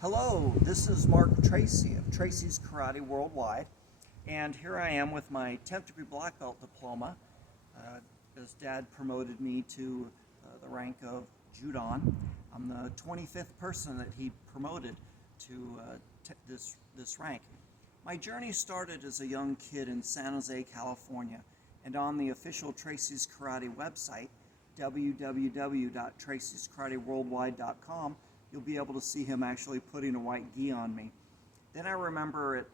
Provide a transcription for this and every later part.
Hello, this is Mark Tracy of Tracy's Karate Worldwide, and here I am with my 10th degree black belt diploma, as Dad promoted me to the rank of Judan. I'm the 25th person that he promoted to this rank. My journey started as a young kid in San Jose, California, and on the official Tracy's Karate website, www.tracyskarateworldwide.com, you'll be able to see him actually putting a white gi on me. Then I remember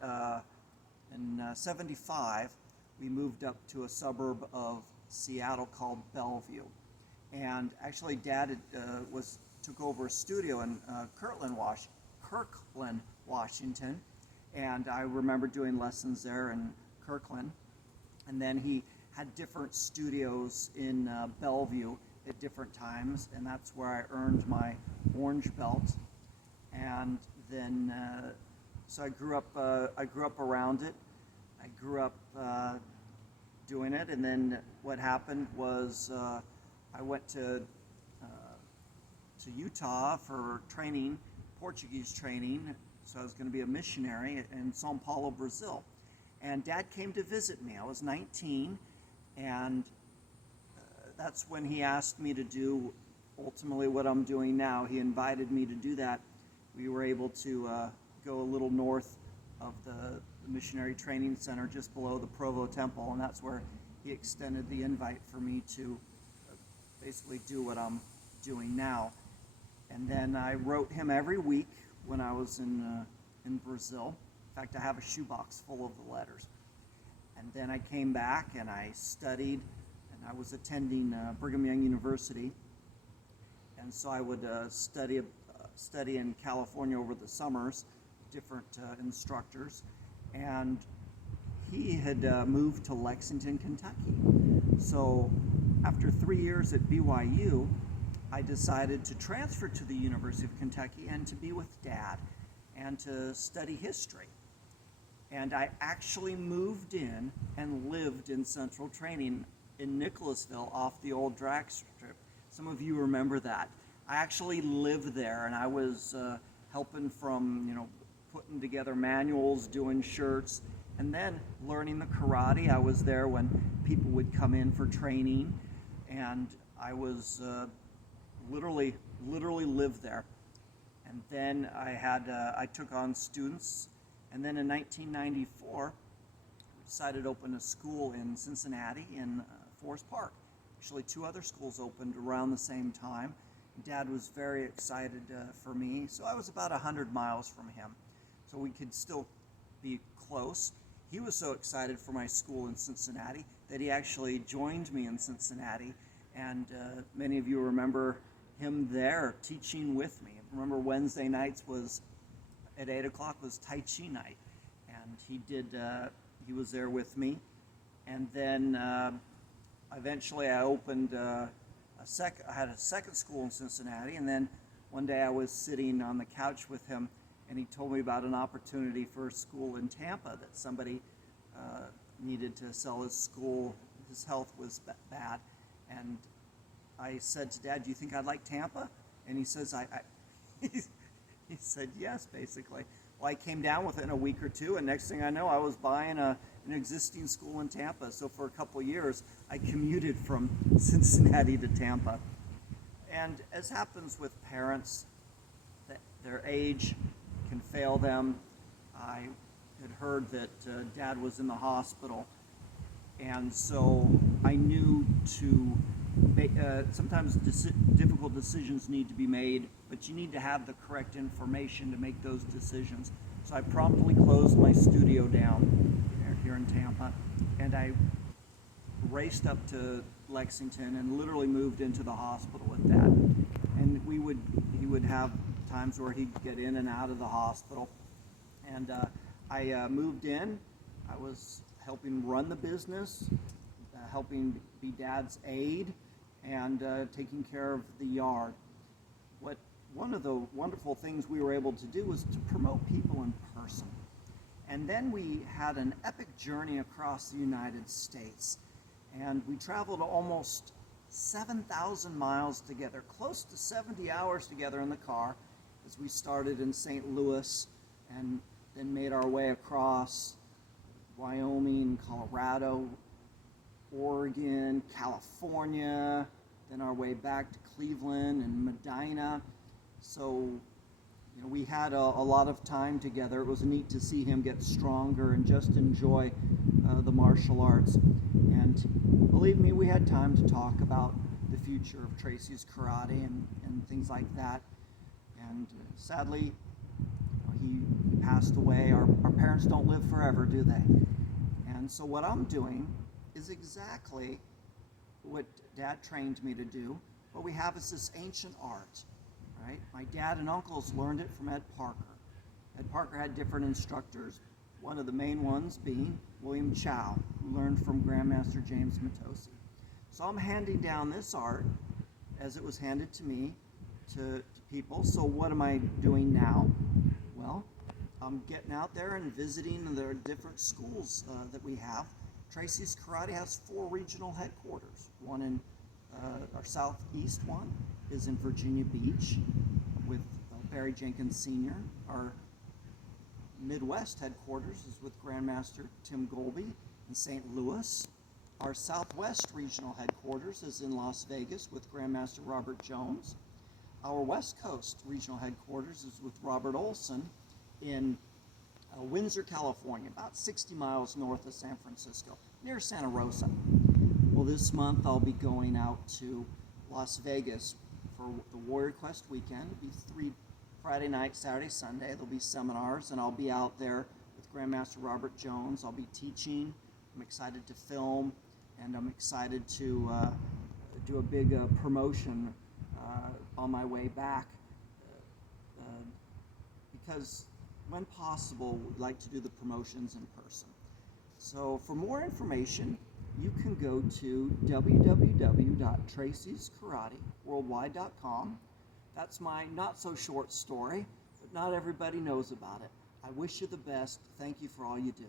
in '75, we moved up to a suburb of Seattle called Bellevue. And actually Dad took over a studio in Kirkland, Washington. And I remember doing lessons there in Kirkland. And then he had different studios in Bellevue at different times, and that's where I earned my orange belt. And then, so I grew up around it. I grew up doing it, and then what happened was I went to Utah for training, Portuguese training. So I was going to be a missionary in São Paulo, Brazil. And Dad came to visit me. I was 19, and that's when he asked me to do ultimately what I'm doing now. He invited me to do that. We were able to go a little north of the missionary training center just below the Provo Temple, and that's where he extended the invite for me to basically do what I'm doing now. And then I wrote him every week when I was in Brazil. In fact, I have a shoebox full of the letters. And then I came back and I studied, and I was attending Brigham Young University. And so I would study in California over the summers, different instructors. And he had moved to Lexington, Kentucky. So after 3 years at BYU, I decided to transfer to the University of Kentucky and to be with Dad and to study history. And I actually moved in and lived in Central Training in Nicholasville off the old drag strip. Some of you remember that. I actually lived there, and I was helping from, putting together manuals, doing shirts, and then learning the karate. I was there when people would come in for training, and I was literally lived there. And then I took on students, and then in 1994, I decided to open a school in Cincinnati in Forest Park. Actually, 2 other schools opened around the same time. Dad was very excited for me, so I was about 100 miles from him, so we could still be close. He was so excited for my school in Cincinnati that he actually joined me in Cincinnati, and many of you remember him there teaching with me. Remember Wednesday nights was at 8 o'clock was Tai Chi night, and he was there with me. And then eventually I opened I had a second school in Cincinnati, and then one day I was sitting on the couch with him, and he told me about an opportunity for a school in Tampa that somebody needed to sell his school. His health was bad, and I said to Dad, "Do you think I'd like Tampa?" And he says, he said yes, basically. Well, I came down within a week or two, and next thing I know, I was buying an existing school in Tampa. So for a couple of years, I commuted from Cincinnati to Tampa. And as happens with parents, their age can fail them. I had heard that Dad was in the hospital, and so I knew to sometimes difficult decisions need to be made, but you need to have the correct information to make those decisions. So I promptly closed my studio down here in Tampa, and I raced up to Lexington and literally moved into the hospital with Dad. And he would have times where he'd get in and out of the hospital. And I moved in. I was helping run the business, helping be Dad's aide, and taking care of the yard. One of the wonderful things we were able to do was to promote people in person. And then we had an epic journey across the United States, and we traveled almost 7,000 miles together, close to 70 hours together in the car, as we started in St. Louis and then made our way across Wyoming, Colorado, Oregon, California, then our way back to Cleveland and Medina. So, we had a lot of time together. It was neat to see him get stronger and just enjoy the martial arts. And believe me, we had time to talk about the future of Tracy's karate and things like that. And sadly, he passed away. Our parents don't live forever, do they? And so what I'm doing is exactly what Dad trained me to do. What we have is this ancient art, right? My dad and uncles learned it from Ed Parker. Ed Parker had different instructors, one of the main ones being William Chow, who learned from Grandmaster James Matosi. So I'm handing down this art as it was handed to me to people. So what am I doing now? Well, I'm getting out there and visiting the different schools that we have. Tracy's Karate has 4 regional headquarters. One in our southeast one is in Virginia Beach with Barry Jenkins Sr. Our Midwest headquarters is with Grandmaster Tim Golby in St. Louis. Our Southwest regional headquarters is in Las Vegas with Grandmaster Robert Jones. Our West Coast regional headquarters is with Robert Olson in Windsor, California, about 60 miles north of San Francisco, near Santa Rosa. Well, this month I'll be going out to Las Vegas for the Warrior Quest weekend. It'll be 3 Friday night, Saturday, Sunday. There'll be seminars, and I'll be out there with Grandmaster Robert Jones. I'll be teaching. I'm excited to film, and I'm excited to do a big promotion on my way back because when possible, we'd like to do the promotions in person. So for more information, you can go to www.tracysKarateWorldwide.com. That's my not-so-short story, but not everybody knows about it. I wish you the best. Thank you for all you do.